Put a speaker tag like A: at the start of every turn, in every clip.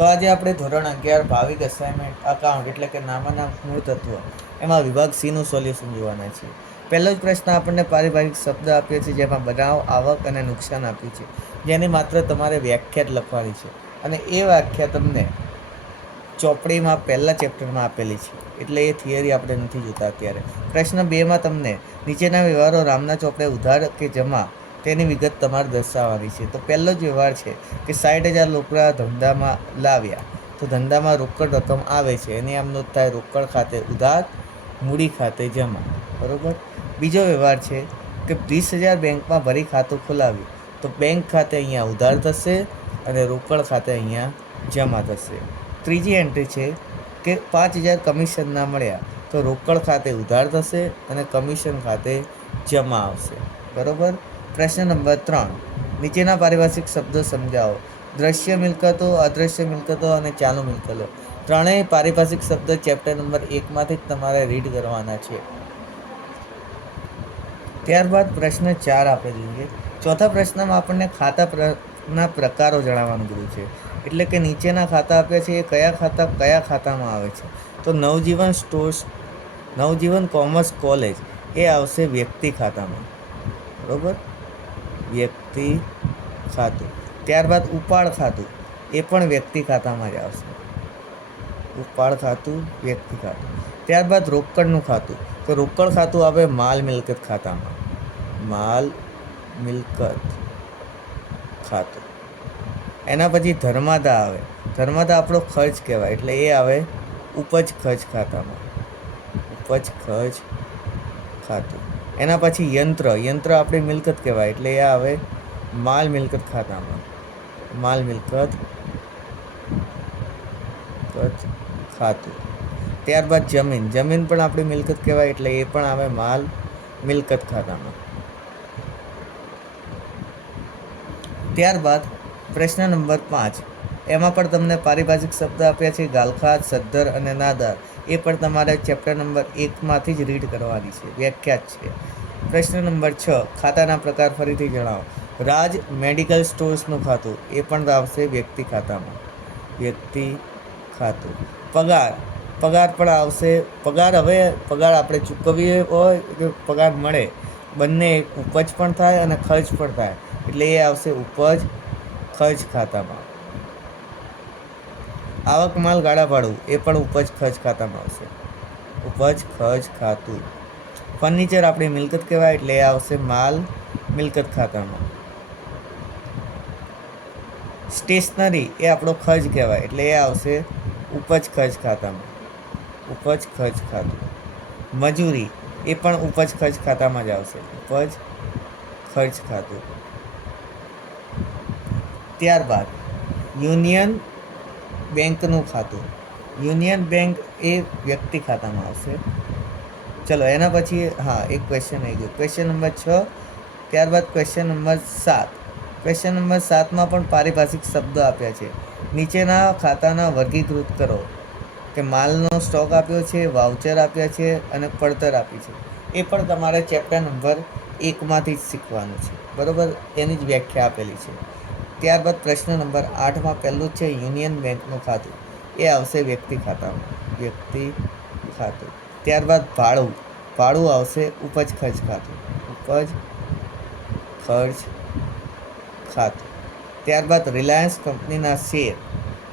A: તો આજે આપણે ધોરણ અગિયાર ભાવિક અસાઇનમેન્ટ અકાઉન્ટ એટલે કે નામાના મૂળ તત્વ, એમાં વિભાગ સીનું સોલ્યુશન જોવાના છે. પહેલો જ પ્રશ્ન આપણને પારિભાષિક શબ્દ આપ્યો છે જેમાં બનાવ, આવક અને નુકસાન આપ્યું છે. જેની માત્ર તમારે વ્યાખ્યા લખવાની છે. અને એ વ્યાખ્યા તમને ચોપડીમાં, પહેલા ચેપ્ટરમાં આપેલી છે. એટલે એ થિયરી આપણે નથી જોતા અત્યારે. પ્રશ્ન બેમાં તમને નીચેના વ્યવહારો રામના ચોપડે ઉધાર કે જમા તેની વિગત તમારે દર્શાવવાની છે. તો પહેલો જ વ્યવહાર છે કે સાઠ હજાર રોકડા ધંધામાં લાવ્યા. તો ધંધામાં રોકડ રકમ આવે છે. એની આમ થાય રોકડ ખાતે ઉધાર, મૂડી ખાતે જમા. બરાબર? બીજો વ્યવહાર છે કે વીસ હજાર બેંકમાં ભરી ખાતું ખોલાવ્યું. તો બેંક ખાતે અહીંયા ઉધાર થશે અને રોકડ ખાતે અહીંયા જમા થશે. ત્રીજી એન્ટ્રી છે કે પાંચ હજાર કમિશનના મળ્યા. તો રોકડ ખાતે ઉધાર થશે અને કમિશન ખાતે જમા આવશે. બરોબર? પ્રશ્ન નંબર ત્રણ. નીચેના પારિભાષિક શબ્દો સમજાવો. દ્રશ્ય મિલકતો, અદ્રશ્ય મિલકતો અને ચાલુ મિલકતો. ત્રણેય પારિભાષિક શબ્દ ચેપ્ટર નંબર એકમાંથી જ તમારે રીડ કરવાના છે. ત્યારબાદ પ્રશ્ન ચાર આપણે જોઈએ. ચોથા પ્રશ્નમાં આપણને ખાતા ના પ્રકારો જણાવવાનું કીધું છે. એટલે કે નીચેના ખાતા આપ્યા છે, એ કયા ખાતા, કયા ખાતામાં આવે છે. તો Navjivan stores, Navjivan commerce college એ આવશે વ્યક્તિ ખાતામાં. બરોબર? વ્યક્તિ ખાતું. ત્યારબાદ ઉપાડ ખાતું. એ પણ વ્યક્તિ ખાતામાં જ આવશે. ઉપાડ ખાતું, વ્યક્તિ ખાતું. ત્યારબાદ રોકડનું ખાતું. તો રોકડ ખાતું આવે માલ મિલકત ખાતામાં. માલ મિલકત ખાતું. એના પછી ધર્માદા આવે. ધર્માદા આપણો ખર્ચ કહેવાય. એટલે એ આવે ઉપજ ખર્ચ ખાતામાં. ઉપજ ખર્ચ ખાતું. એના પછી યંત્ર. યંત્ર આપણી મિલકત કહેવાય. એટલે એ આવે માલ મિલકત ખાતામાં. માલ મિલકત ખાતું. ત્યારબાદ જમીન. જમીન પણ આપણી મિલકત કહેવાય એટલે એ પણ આવે માલ મિલકત ખાતામાં. ત્યારબાદ પ્રશ્ન નંબર પાંચ. એમાં પણ તમને પારિભાષિક શબ્દ આપ્યા છે. ગાલખાત સદ્ધર અને નાદાર. એ પણ તમારે ચેપ્ટર નંબર એકમાંથી જ રીડ કરવાની છે. વ્યાખ્યાત છે. પ્રશ્ન નંબર છ, ખાતાના પ્રકાર ફરીથી જણાવો. રાજ મેડિકલ સ્ટોર્સનું ખાતું, એ પણ આવશે વ્યક્તિ ખાતામાં. વ્યક્તિ ખાતું. પગાર પગાર પણ આવશે. પગાર હવે, પગાર આપણે ચૂકવીએ હોય કે પગાર મળે, બંને ઉપજ પણ થાય અને ખર્ચ પણ થાય. એટલે એ આવશે ઉપજ, ખર્ચ ખાતામાં. આવક માલ ગાળા પાડવું એ પણ ઉપજ ખર્ચ ખાતામાં આવશે. ઉપજ ખર્ચ ખાતું. ફર્નિચર આપણી મિલકત કહેવાય એટલે એ આવશે માલ મિલકત ખાતામાં. સ્ટેશનરી એ આપણો ખર્ચ કહેવાય એટલે એ આવશે ઉપજ ખર્ચ ખાતામાં. ઉપજ ખર્ચ ખાતું. મજૂરી એ પણ ઉપજ ખર્ચ ખાતામાં જ આવશે. ઉપજ ખર્ચ ખાતું. ત્યારબાદ યુનિયન બેંકનું ખાતું. યુનિયન બેંક એ વ્યક્તિ ખાતામાં આવશે ચલો, એના પછી, હા, એક ક્વેશ્ચન આવી ગયો. ક્વેશ્ચન નંબર છ, ત્યારબાદ ક્વેશ્ચન નંબર સાત. ક્વેશ્ચન નંબર સાતમાં પણ પારિભાષિક શબ્દો આપ્યા છે. નીચેના ખાતાના વર્ગીકૃત કરો. કે માલનો સ્ટોક આપ્યો છે વાઉચર આપ્યા છે અને પડતર આપી છે. એ પણ તમારે ચેપ્ટર નંબર એકમાંથી જ શીખવાનું છે. બરાબર? એની જ વ્યાખ્યા આપેલી છે. ત્યારબાદ પ્રશ્ન નંબર આઠમાં પહેલું જ છે યુનિયન બેંકનું ખાતું. એ આવશે વ્યક્તિ ખાતામાં વ્યક્તિ ખાતું. ત્યારબાદ ભાડું. ભાડું આવશે ઉપજ ખર્ચ ખાતું. ઉપજ ખર્ચ ખાતું. ત્યારબાદ રિલાયન્સ કંપનીના શેર.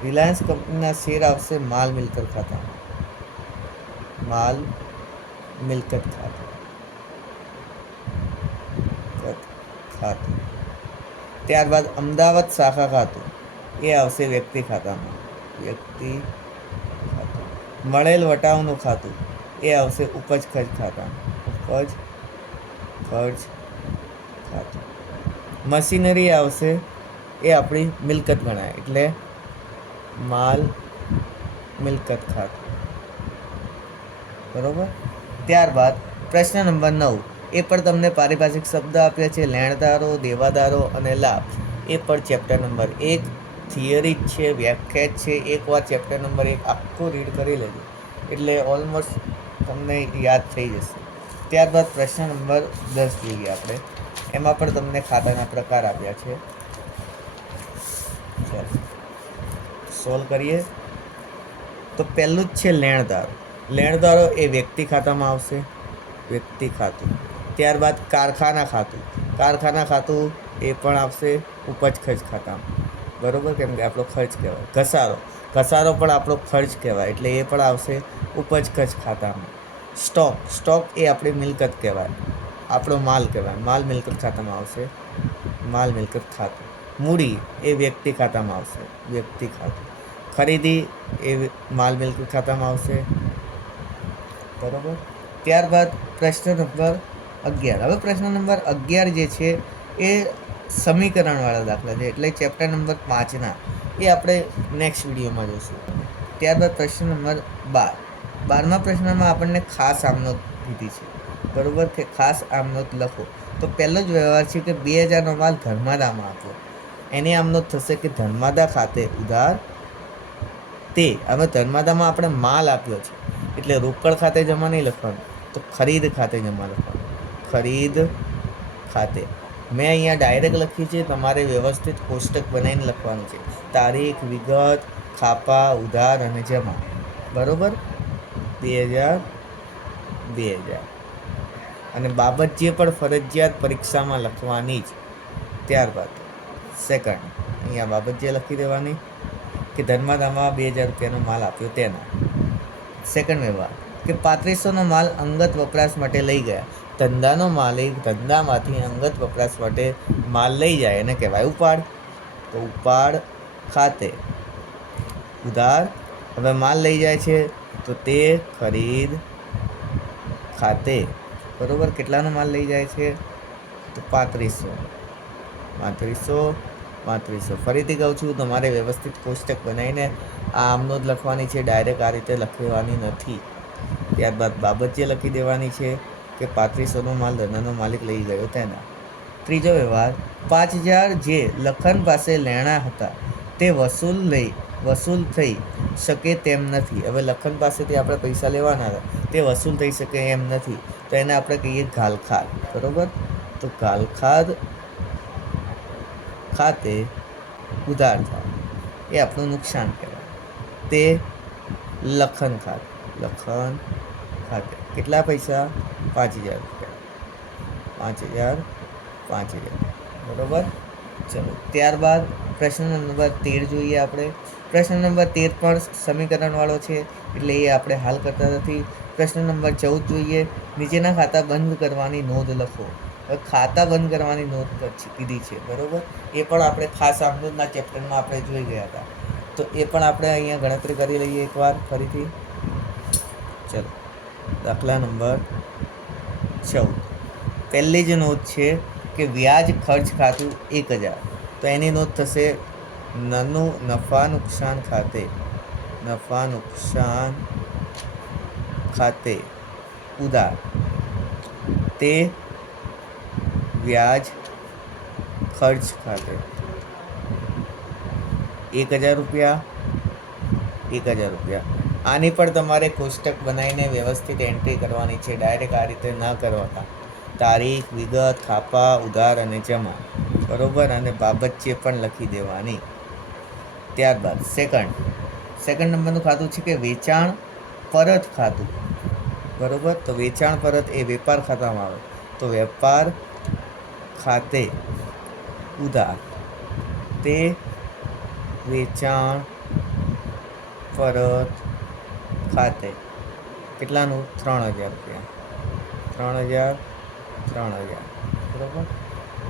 A: રિલાયન્સ કંપનીના શેર આવશે માલ મિલકત ખાતામાં. માલ મિલકત ખાતું. મિલકત ખાતું. ત્યારબાદ અમદાવાદ શાખા ખાતું. એ આવશે વ્યક્તિ ખાતામાં વ્યક્તિ મળેલ વટાવનું ખાતું. એ આવશે ઉપજ ખર્ચ ખાતામાં ઉપજ ખર્ચ ખાતું. મશીનરી આવશે. એ આપણી મિલકત ગણાય. એટલે માલ મિલકત ખાતું. બરોબર? ત્યારબાદ પ્રશ્ન નંબર નવ. એ પણ તમને પારિભાષિક શબ્દ આપ્યા છે. લેણદારો, દેવાદારો અને લાભ. એ પણ ચેપ્ટર નંબર એક. થિયરી જ છે વ્યાખ્યાત છે. એકવાર ચેપ્ટર નંબર એક આખું રીડ કરી લેજો. એટલે ઓલમોસ્ટ તમને યાદ થઈ જશે. ત્યારબાદ પ્રશ્ન નંબર દસ જોઈએ આપણે. એમાં પણ તમને ખાતાના પ્રકાર આપ્યા છે. સોલ્વ કરીએ. તો પહેલું જ છે લેણદારો. લેણદારો એ વ્યક્તિ ખાતામાં આવશે. વ્યક્તિ ખાતું. ત્યારબાદ કારખાના ખાતું. કારખાના ખાતું એ પણ આવશે ઉપજ ખર્ચ ખાતામાં. બરાબર કેમ કે આપણો ખર્ચ કહેવાય. ઘસારો. ઘસારો પણ આપણો ખર્ચ કહેવાય એટલે એ પણ આવશે ઉપજ ખર્ચ ખાતામાં. સ્ટોક. સ્ટોક એ આપણી મિલકત કહેવાય. આપણો માલ કહેવાય. માલ મિલકત ખાતામાં આવશે. માલ મિલકત ખાતું. મૂડી એ વ્યક્તિ ખાતામાં આવશે. વ્યક્તિ ખાતું. ખરીદી એ માલ મિલકત ખાતામાં આવશે. બરાબર? ત્યારબાદ પ્રશ્ન નંબર અગિયાર. હવે પ્રશ્ન નંબર અગિયાર જે છે એ સમીકરણવાળા દાખલા છે, એટલે ચેપ્ટર નંબર પાંચના. એ આપણે નેક્સ્ટ વિડીયોમાં જોઈશું ત્યારબાદ પ્રશ્ન નંબર બાર. બારમા પ્રશ્નમાં આપણને ખાસ આમનોંધ કીધી છે. બરોબર કે ખાસ આમનોંધ લખો. તો પહેલો જ વ્યવહાર છે કે બે હજારનો માલ ધર્માદામાં આપો. એની આમનોંધ થશે કે ધર્માદા ખાતે ઉધાર તે. હવે ધર્માદામાં આપણે માલ આપ્યો છે. એટલે રોકડ ખાતે જમા નહીં લખવાનું, તો ખરીદ ખાતે જમા લખવાનું. ખરીદ ખાતે. મેં અહીંયા ડાયરેક્ટ લખી છે, તમારે વ્યવસ્થિત કોષ્ટક બનાવીને લખવાનું છે. તારીખ, વિગત, ખાપા, ઉધાર અને જમા. બરાબર? બે હજાર બે હજાર. અને બાબત જે પણ ફરજિયાત પરીક્ષામાં લખવાની જ. ત્યારબાદ સેકન્ડ અહીંયા બાબત જે લખી દેવાની, કે ધર્માદામાં બે હજાર રૂપિયાનો માલ આપ્યો તેનો. સેકન્ડ વ્યવહાર, કે પાંત્રીસોનો માલ અંગત વપરાશ માટે લઈ ગયા. ધંધાનો માલિક ધંધામાંથી અંગત વપરાશ માટે માલ લઈ જાય એને કહેવાય ઉપાડ. તો ઉપાડ ખાતે ઉધાર હવે માલ લઈ જાય છે. તો તે ખરીદ ખાતે બરાબર કેટલાનો માલ લઈ જાય છે? તો પાંત્રીસો. પાંત્રીસો પાંત્રીસો. ફરીથી કહું છું, તમારે વ્યવસ્થિત કોષ્ટક બનાવીને આ આમનો જ લખવાની છે. ડાયરેક્ટ આ રીતે લખવાની નથી. ત્યારબાદ બાબત જે લખી દેવાની છે કે પાંત્રીસોનો માલ ધંધાનો માલિક લઈ ગયો તેના. ત્રીજો વ્યવહાર, પાંચ હજાર જે લખન પાસે લેણા હતા, તે વસૂલ લઈ, વસૂલ થઈ શકે તેમ નથી. હવે લખન પાસેથી આપણે પૈસા લેવાના હતા, તે વસૂલ થઈ શકે એમ નથી. તો એને આપણે કહીએ ગાલખાદ બરોબર? તો ગાલખાદ ખાતે ઉધાર થાય. એ આપણું નુકસાન કહેવાય. તે લખન ખાતે લખન ખાતે. કેટલા પૈસા? પાંચ હજાર રૂપિયા. પાંચ હજાર પાંચ હજાર. બરોબર? ચલો, ત્યારબાદ પ્રશ્ન નંબર તેર જોઈએ આપણે. પ્રશ્ન નંબર તેર પણ સમીકરણવાળો છે, એટલે એ આપણે હાલ કરતા નથી. પ્રશ્ન નંબર ચૌદ જોઈએ. નીચેના ખાતા બંધ કરવાની નોંધ લખો. હવે ખાતા બંધ કરવાની નોંધ કીધી છે, બરોબર? એ પણ આપણે ખાસ આમદોદના ચેપ્ટરમાં આપણે જોઈ ગયા હતા. તો એ પણ આપણે અહીંયા ગણતરી કરી લઈએ એકવાર ફરીથી. ચલો, દાખલા નંબર ચૌદ પહેલી જ નોંધ છે કે વ્યાજ ખર્ચ ખાતું એક હજાર. તો એની નોંધ થશે નાનું નફા નુકસાન ખાતે. નફા નુકસાન ખાતે. ઉધાર તે વ્યાજ ખર્ચ ખાતે. એક હજાર રૂપિયા. એક હજાર રૂપિયા. આની પણ તમારે કોષ્ટક બનાવીને વ્યવસ્થિત એન્ટ્રી કરવાની છે. ડાયરેક્ટ આ રીતે ન કરવાતા. તારીખ, વિગત, ખાપા, ઉધાર અને જમા. બરોબર? અને બાબત છે પણ લખી દેવાની. ત્યારબાદ સેકન્ડ સેકન્ડ નંબરનું ખાતું છે કે વેચાણ પરત ખાતું. બરોબર? તો વેચાણ પરત એ વેપાર ખાતામાં આવે. તો વેપાર ખાતે ઉધાર. તે વેચાણ પરત ખાતે કેટલાનું? ત્રણ હજાર રૂપિયા. ત્રણ હજાર ત્રણ હજાર. બરાબર?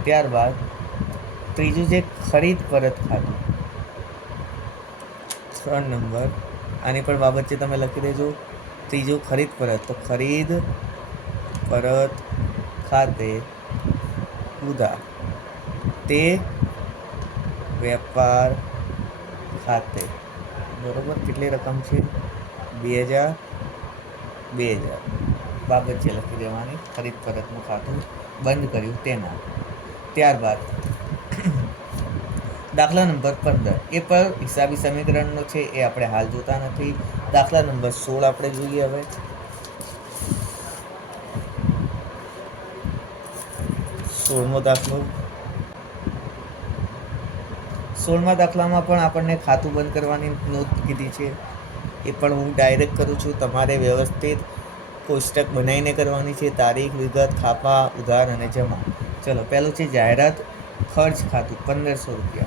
A: ત્યારબાદ ત્રીજું છે ખરીદ પરત ખાતું. ત્રણ નંબર. આની પણ બાબત છે, તમે લખી દેજો. ત્રીજું ખરીદ પરત. તો ખરીદ પરત ખાતે ઉધાર. તે વેપાર ખાતે. બરોબર? કેટલી રકમ છે? બે હજાર બે હજાર. બાબત છે લખી દેવાની ખરીદ પરતનું ખાતું બંધ કર્યું તેના. ત્યારબાદ, દાખલા નંબર પંદર. એ પણ હિસાબી સમીકરણનો છે, એ આપણે હાલ જોતા નથી. દાખલા નંબર સોળ આપણે જોઈએ હવે. સોળમો દાખલો. સોળમા દાખલામાં પણ આપણને ખાતું બંધ કરવાની નોંધ કીધી છે. એ પણ હું ડાયરેક્ટ કરું છું. તમારે વ્યવસ્થિત કોષ્ટક બનાવીને કરવાની છે. તારીખ, વિગત, ખાપા, ઉધાર અને જમા. ચલો પહેલું છે જાહેરાત ખર્ચ ખાતું, પંદરસો રૂપિયા.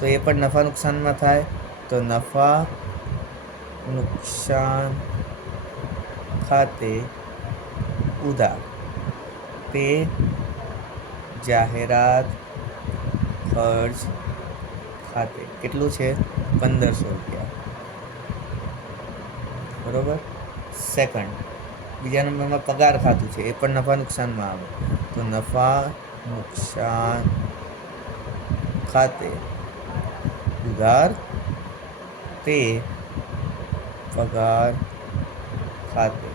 A: તો એ પણ નફા નુકસાનમાં થાય. તો નફા નુકસાન ખાતે ઉધાર. તે જાહેરાત ખર્ચ ખાતે. કેટલું છે? પંદરસો રૂપિયા. બરોબર? સેકન્ડ બીજા નંબરમાં પગાર ખાતું છે, એ પણ નફા નુકસાનમાં આવે. તો નફા નુકસાન ખાતે ઉધાર તે પગાર ખાતે.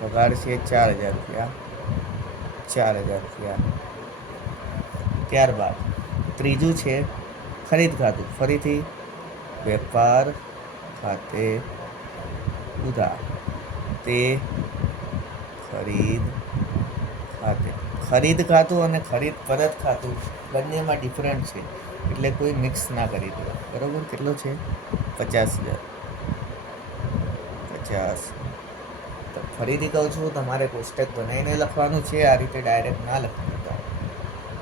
A: પગાર છે ચાર હજાર રૂપિયા. ચાર હજાર રૂપિયા. ત્યારબાદ ત્રીજું છે ખરીદ ખાતું. ફરીથી વેપાર ખાતે ઉધાર. તે ખરીદ ખાતે. ખરીદ ખાતું અને ખરીદ પરત ખાતું બંનેમાં ડિફરન્ટ છે. એટલે કોઈ મિક્સ ના કરી દો. બરાબર? કેટલો છે? પચાસ હજાર. પચાસ. તો ફરીથી કહું છું, તમારે કોષ્ટક બનાવીને લખવાનું છે, આ રીતે ડાયરેક્ટ ના લખવાનું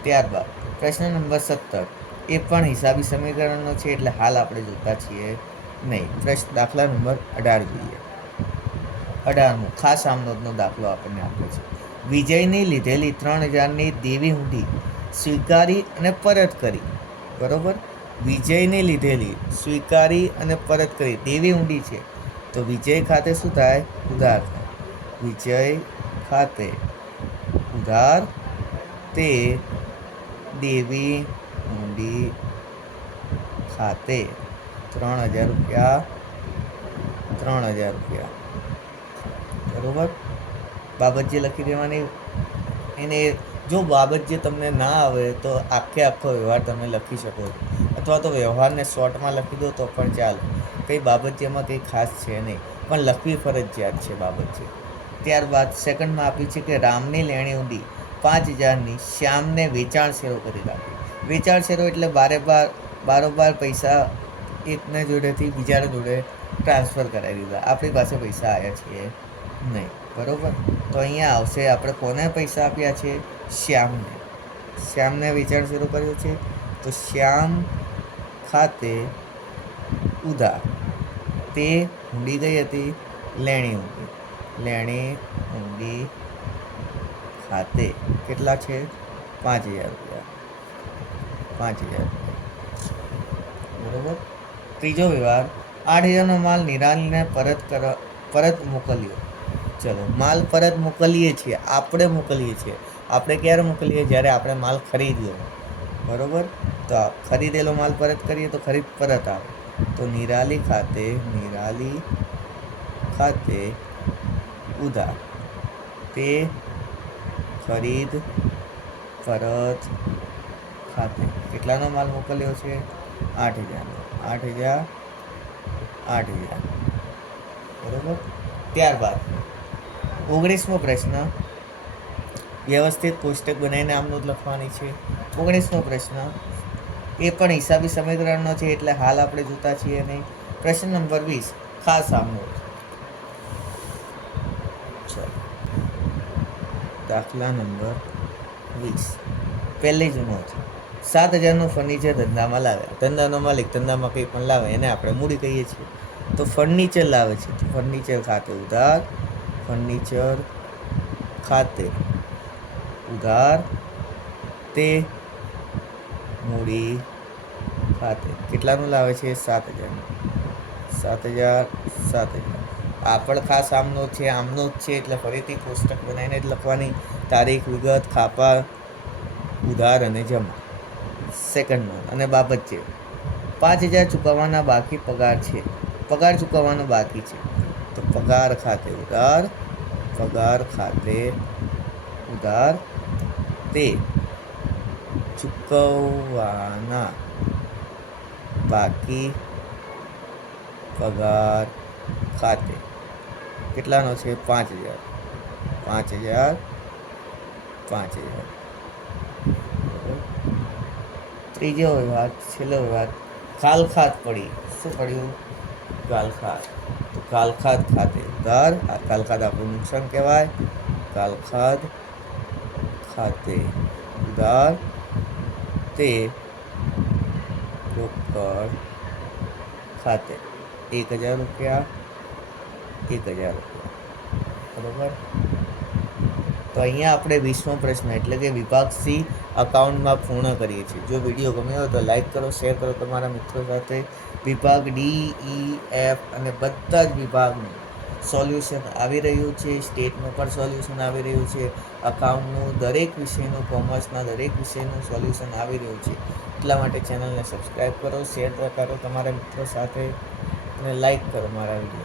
A: ત્યારબાદ, પ્રશ્ન નંબર સત્તર. એ પણ હિસાબી સમીકરણનો છે, એટલે હાલ આપણે જોતા છીએ. નહીં પ્રશ્ન દાખલા નંબર અઢાર જોઈએ. અઢારમો, ખાસ આમનોંધનો દાખલો આપણને આપ્યો છે. વિજયની લીધેલી ત્રણ હજારની દેવી ઊંધી સ્વીકારી અને પરત કરી. બરોબર? વિજયને લીધેલી, સ્વીકારી અને પરત કરી. દેવી ઊંડી છે. તો વિજય ખાતે શું થાય? ઉધાર થાય. વિજય ખાતે ઉધાર તે દેવી ઊંડી ખાતે ત્રણ હજાર રૂપિયા. ત્રણ હજાર રૂપિયા. બરોબર? બાબત જે લખી દેવાની. એને જો બાબત જે તમને ના આવે તો આખે આખો વ્યવહાર તમે લખી શકો. અથવા તો વ્યવહારને શોર્ટમાં લખી દો તો પણ ચાલે. કંઈ બાબત જેમાં કંઈ ખાસ છે નહીં. પણ લખવી ફરજિયાત છે બાબત છે ત્યારબાદ સેકન્ડમાં આપી છે કે રામની લેણી ઊંડી. પાંચ હજારની શ્યામને વેચાણ શેરો કરી રાખી વેચાણ શેરો એટલે બારે બાર, બારોબાર પૈસા એકને જોડેથી બીજાના જોડે ટ્રાન્સફર કરાવી દીધા. આપણી પાસે પૈસા આવ્યા છે. નહીં. બરોબર? તો અહીંયા આવશે. આપણે કોને પૈસા આપ્યા છે? શ્યામને. શ્યામને વેચાણ શરૂ કર્યું છે. તો શ્યામ ખાતે ઉદા તે ઊંડી ગઈ હતી લેણી ઊંડી. લેણી ઊંડી ખાતે. કેટલા છે? પાંચ હજાર રૂપિયા. પાંચ હજાર રૂપિયા. બરોબર? ત્રીજો વ્યવહાર આઠ હજારનો માલ નિરાલીને પરત કર, પરત મોકલ્યો. ચલો, માલ પરત મોકલીએ છીએ, આપણે મોકલીએ છીએ. આપણે ક્યારે મોકલીએ? જ્યારે આપણે માલ ખરીદ્યો. બરોબર? તો ખરીદેલો માલ પરત કરીએ તો ખરીદ પરત આવે. તો નિરાલી ખાતે નિરાલી ખાતે ઉધાર. તે ખરીદ પરત ખાતે. કેટલાનો માલ મોકલ્યો છે? આઠ હજારનો. આઠ હજાર આઠ હજાર બરોબર? ત્યારબાદ, ઓગણીસમો પ્રશ્ન. વ્યવસ્થિત કોષ્ટક બનાવીને આમનું જ લખવાની છે. ઓગણીસમો પ્રશ્ન. એ પણ હિસાબી સમીકરણનો છે, એટલે હાલ આપણે જોતા છીએ નહીં. પ્રશ્ન નંબર વીસ, ખાસ આમનો. દાખલા નંબર વીસ. પહેલી જ નોંધ. સાત હજારનું ફર્નિચર ધંધામાં લાવે. ધંધાનો માલિક ધંધામાં કંઈ પણ લાવે, એને આપણે મૂડી કહીએ છીએ. તો ફર્નિચર લાવે છે. તો ફર્નિચર ખાતે ઉધાર ફર્નિચર ખાતે ઉધાર, તે મૂડી ખાતે. કેટલાનું લાવે છે? સાત હજારનું. સાત હજાર સાત હજાર. આ ખાસ આમનો છે, આમનો જ છે, એટલે ફરીથી કોષ્ટક બનાવીને જ લખવાની. તારીખ, વિગત, ખાપા, ઉધાર અને જમા. સેકન્ડ નોંધ અને બાબત છે, પાંચ હજાર ચૂકવવાના બાકી પગાર છે. પગાર ચૂકવવાનો બાકી છે. તો પગાર ખાતે ઉધાર, પગાર ખાતે ઉધાર તે ચૂકવવાના બાકી પગાર ખાતે. કેટલાનો છે? પાંચ હજાર. પાંચ હજાર પાંચ હજાર. ત્રીજો વિભાગ છેલ્લો વિભાગ કાલખાત પડી. શું પડ્યું? કાલખાત તો કાલખાત ખાતે ઉધાર આ કાલખાત આપણું નુકસાન કહેવાય. કાલખાત ખાતે ઉધાર તે રોકડ ખાતે એક હજાર રૂપિયા. એક હજાર રૂપિયા. બરોબર? તો અહીંયા આપણે વીસમો પ્રશ્ન, એટલે કે વિભાગ સી અકાઉન્ટમાં પૂર્ણ કરીએ છીએ. જો વીડિયો ગમ્યો તો લાઈક કરો, શેર કરો. તમારા મિત્રો સાથે વિભાગ ડી ઈ એફ અને બધા જ વિભાગનું સોલ્યુશન આવી રહ્યું છે. સ્ટેટનું પણ સોલ્યુશન આવી રહ્યું છે. અકાઉન્ટનું દરેક વિષયનું, કોમર્સના દરેક વિષયનું સોલ્યુશન આવી રહ્યું છે. એટલા માટે ચેનલને સબસ્ક્રાઈબ કરો, શેર કરો. તમારા મિત્રો સાથે અને લાઈક કરો મારા વીડિયો.